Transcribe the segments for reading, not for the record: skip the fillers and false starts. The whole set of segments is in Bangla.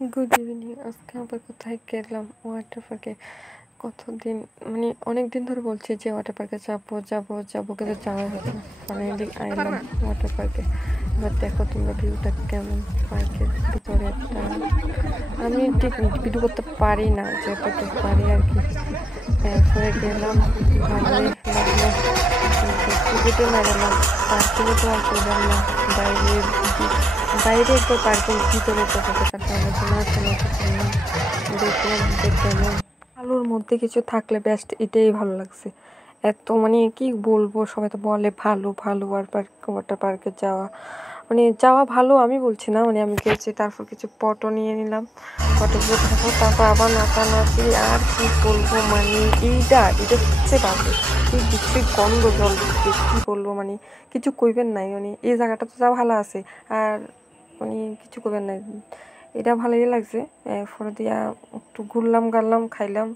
Good evening. আজকে আবার কোথায় গেলাম? ওয়াটার পার্কে। কতদিন মানে অনেক দিন ধরে বলছি যে ওয়াটার পার্কে যাবো যাবো যাবো, কিন্তু যাওয়া হচ্ছে না। ফাইনালি আইলাম ওয়াটার পার্কে। এবার দেখো তোমরা ভিউটা কেমন। পার্কের ভিতরে একটা আমি ঠিক ভিডিও করতে পারি না, যেহেতু পারি আর কি। এরপরে গেলাম, ভালোই লাগলো, টিকিটও লাগালাম। পার্কিংয়ে তো আর করলাম না, বাইরে একবার পার্কের ভিতরে কোথাও তারপর আমরা জন্য করলাম। দেখলাম যে কেমন আলোর মধ্যে কিছু থাকলে বেস্ট, এটাই ভালো লাগছে। এত মানে কি বলবো, সবাই তো বলে ভালো ভালো ওয়াটার পার্কে যাওয়া, মানে যাওয়া ভালো আমি বলছি না, মানে আমি গেছি। তারপর কিছু ফটো নিয়ে নিলাম, ফটোগুলো থাকবো, তারপর আবার নাচানাচি। আর কি বলবো, মানে এটা সবচেয়ে বাজে, এই বৃষ্টির গন্ধ জল দিচ্ছে, কি বলবো, মানে কিছু কইবেন নাই। মানে এই জায়গাটা তো যা ভালো আছে, আর মানে কিছু করবেন নাই, এটা ভালোই লাগছে। এরপরে দিয়া একটু ঘুরলাম গাড়লাম খাইলাম।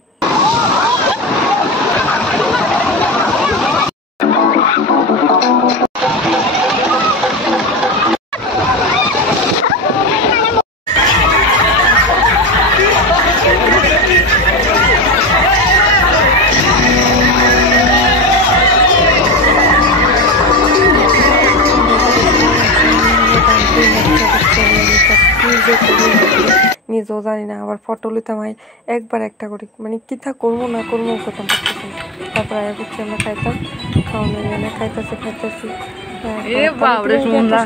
নিজেও জানি না, আবার ফটো লিতাম হয় একবার একটা করে, মানে কিথা করবো না করবো করতাম পারতেছি না। তারপর আয়া বুঝছি আমরা খাইতাম, খাওয়ানো এনে খাইতেছি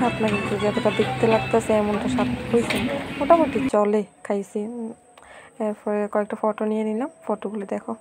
স্বাদ লাগে, যতটা দেখতে লাগতেছে এমনটা স্বাদ হয়েছে, মোটামুটি চলে, খাইছি। এরপরে কয়েকটা ফটো নিয়ে নিলাম, ফটোগুলো দেখো।